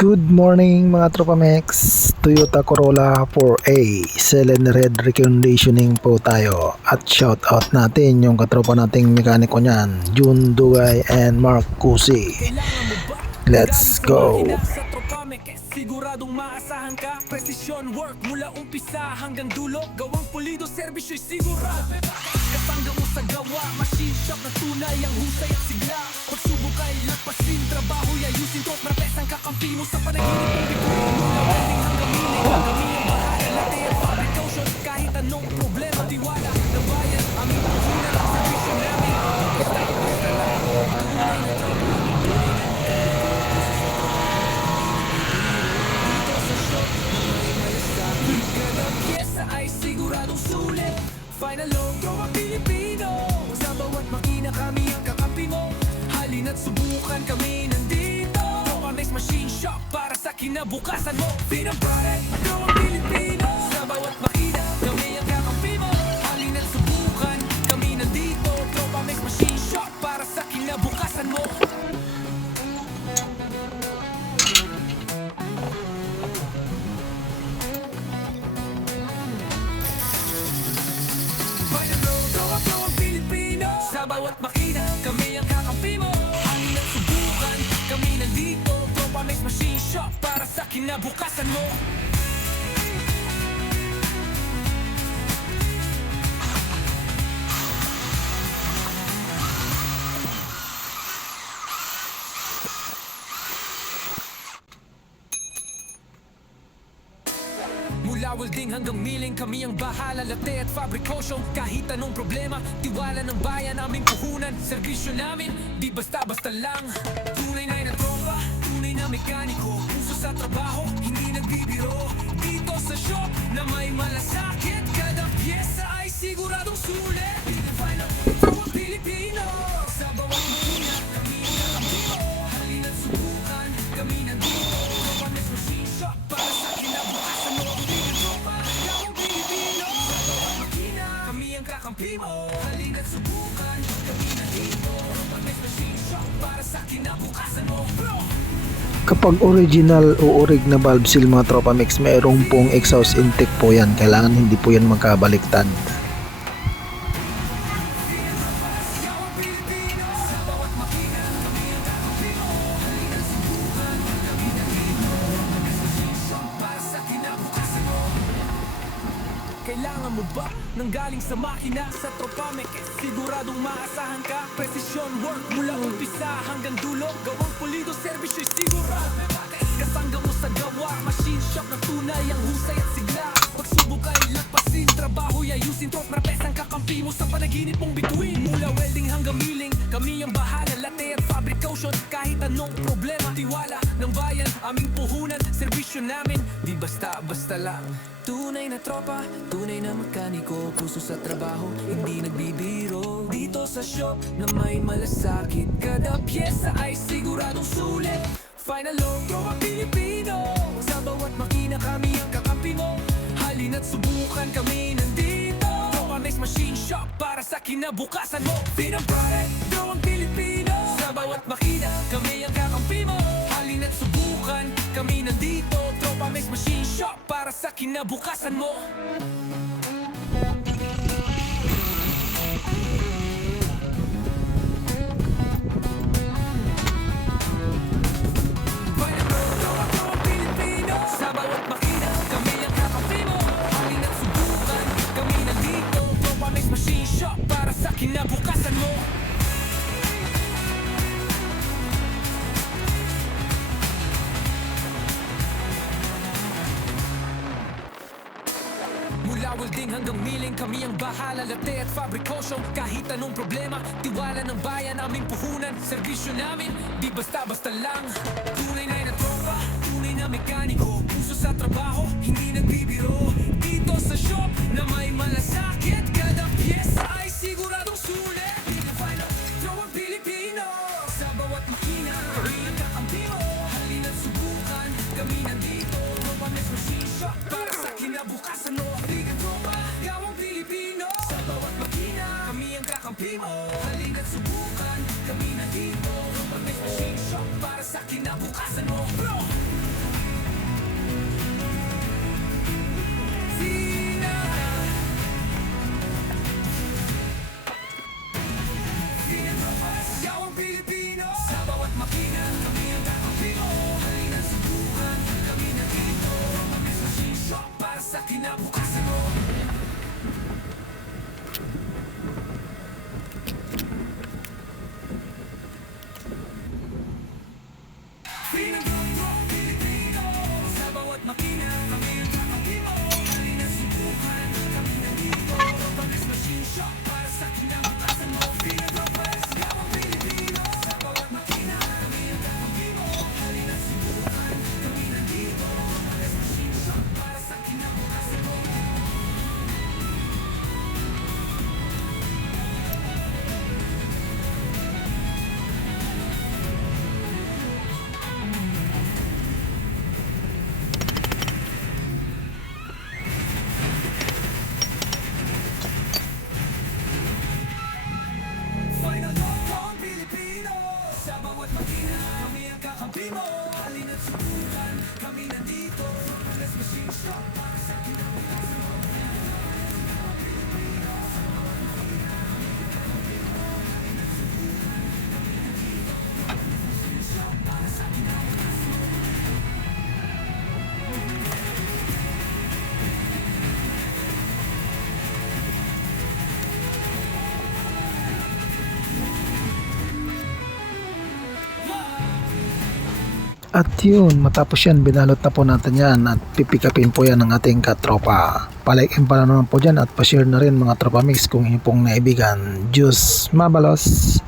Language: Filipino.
Good morning mga Tropa Mex, Toyota Corolla 4A Selen Red Reconditioning po tayo. At shout out natin yung katropa nating mekaniko nyan, June Dugay and Mark Cusi. Let's go! Siguradong maasahan ka. Precision work mula umpisa hanggang dulo. Gawang pulido, servisyo'y sigurado. Katangga mo sa gawa, machine shop na tunay ang husay at sigla. Pagsubok ay lagpasin, trabaho'y ayusin to. Marapesang kakampi mo sa panaginip ng bituin. Mula welding hanggang mining, kami ang bahala. Latte at fabrication, kahit anong problema. Tiwala ng bayan, aming puhunan ang servisyo namin. Basta lang, tunay na tropa. Ay siguradong sulit. Final logo ang Pilipino. Sa bawat makina kami ang kakampi mo. Halina't subukan, kami nandito. Tropamex Machine Shop para sa kinabukasan mo. Pinang product, ito ang Pilipino. Sa bawat makina kami ang kakampi mo. Halina't subukan, kami nandito. Tropamex Machine Shop para sa kinabukasan mo. Sa bawat makina, kami ang kakampi mo. Hangin at subukan, kami nandito. Tropamex Machine Shop para sa kinabukasan mo. Mula welding hanggang milling, kami ang bahala. Latte at fabrication, kahit anong problema. Tiwala ng bayan, aming puhunan. Servisyo namin, di basta-basta lang. Tunay na tropa, tunay na mekaniko. Puso sa trabaho, hindi nagbibiro. Dito sa shop na may malasakit. Kada pyesa ay siguradong sulit. Pinifine ang tropa Pilipino. Sa bawat makina, kami ang kakampi mo. Halina't subukan, kami nandito. Tropamex Machine Shop para sa kinabukasan mo. Kakampi mo, halina't subukan, kami nandito. Tropamex Machine Shop para sa kinabukasan mo, bro. Kapag original o orig na valve seal mga Tropa Mex, mayroong pong exhaust intake po yan. Kailangan hindi po yan magkabaliktad. Kailangan mo ba nang galing sa makina? Sa Tropamex, siguradong maasahan ka. Precision work mula umpisa hanggang dulo. Gawang pulido, servisyo'y sigurado. Kasangga mo sa gawa, machine shop na tunay ang husay at sigla. Pagsubok ay lagpasin, trabaho'y ayusin. Trop marapesang kakampi mo sa panaginip mong bituin. Mula welding hanggang milling, kami ang bahala. Latte at fabrication, kahit anong problema. Tiwala ng bayan, aming puhunan. Servisyo namin, di basta-basta lang. Tunay na tropa, tunay na mekaniko. Puso sa trabaho, hindi nagbibiro. Dito sa shop na may malasakit. Kada pyesa ay siguradong sulit. Final logo ang Pilipino. Sa bawat makina kami ang kakampi mo. Halina't subukan, kami nandito. Tropamex Machine Shop para sa kinabukasan mo. Pinang product, ito ang Pilipino. Sa bawat makina kami ang kakampi mo. Halina't subukan, kami nandito. Tropamex Machine Shop para sa kinabukasan mo. Sa bawat makina kami ang kakampi mo. Halina't subukan, kami nandito. Tropamex Machine Shop para sa kinabukasan mo. Mula welding hanggang milling, kami ang bahala. Latte at fabrication, kahit anong problema. Tiwala ng bayan, aming puhunan. Servisyo namin, di basta-basta lang. Tunay na tropa, tunay na mekaniko. Puso sa trabaho, hindi nagbibiro. Dito sa shop na may malasakit. Kada pyesa ay siguradong sulit. Pinifine ang tropa Pilipino. Sa bawat makina, kami ang kakampi mo. Halina't subukan, kami nandito. Tropamex Machine Shop para sa kinabukasan mo. Kakampi mo, halina't subukan, kami nandito. Tropamex Machine Shop para sa kinabukasan mo, bro. kinabukasan mo. Pinagdodro Pilipino, sa bawat makina kami ang kakampi mo. Halina subukan, kami nandito. Pag-press machine shop para sa kinabukasan mo. Pinagdodro Press, gawang Pilipino, sa bawat makina kami ang kakampi mo. Halina subukan, kami nandito. Pag-press machine shop para sa kinabukasan mo. Final Dotcom Pilipino, sa bawat makina kami ang kakampi mo. Halina't subukan, kami nandito. Press machine shop para sa kinabukasan mo. At yun, matapos yan, binalot na po natin yan at pipikapin po yan ng ating katropa. Palikein pa naman po dyan at pa-share na rin mga tropa mix kung inyong pong naibigan. Diyos mabalos!